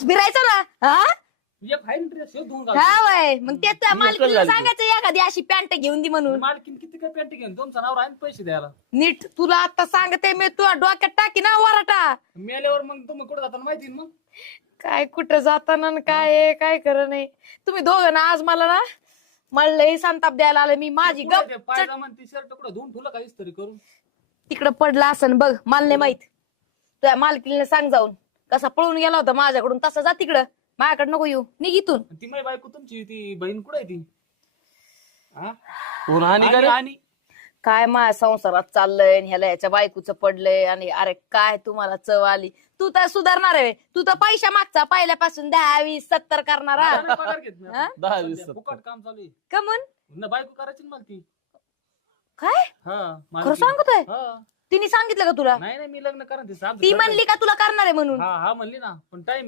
दिवस फिरायचं ना. हा एक हाय ड्रेस धुवून घाल. हा वय मग ते त्या एकच मालकीला झाली. सांगायचं एखादी अशी पॅन्ट घेऊन दे म्हणून. मालकीन किती काय पॅन्ट घेऊन तुमचा नवरा आहे ना पैसे द्यायला. नीट तुला आता सांगते मी, तुला डोक्यात टाकी ना वराटा. मेल्यावर मग तुम्ही कुठे जाताना माहिती ना मग. काय कुठं जाताना न काय आहे, काय खरं नाही. तुम्ही दोघं ना आज मला लई संताप द्यायला आले. मी माझी कुठे गप ते पायजामा टी शर्ट कुठे धुवून ठेवलं का इस्त्री करून. तिकडं पडला असन बघ, मला नाही माहित. तुझ्या मालकीला सांग जाऊन, कसा पळून गेला होता माझ्याकडून तसा जा तिकडं. माझ्याकडे नको येऊ, निघ इथून. ती माझी बायको तुमची ती बहीण कुठे आहे ती. हा? कोण आणि का रे? आणि काय माझ्या संसारात चाललंय आणि ह्याला याच्या बायकोचं पडलंय. आणि अरे काय तुम्हाला चव आली. तू तर सुधारणार आहे, तू तर पैसा मागचा पहिल्यापासून 10, 20, 70 करणारा. नाही पगार घेत मी हा? आता. 10, 20, सध्या फुकट काम चालू आहे. का म्हण ना बायको करायची ना मला ती. काय हा खरं मालकीन. सांगतोय? हा. तिने सांगितलं का तुला? नाही नाही मी लग्न करा ती म्हणली का तुला करणार आहे म्हणून? हा हा म्हणली ना पण टाइम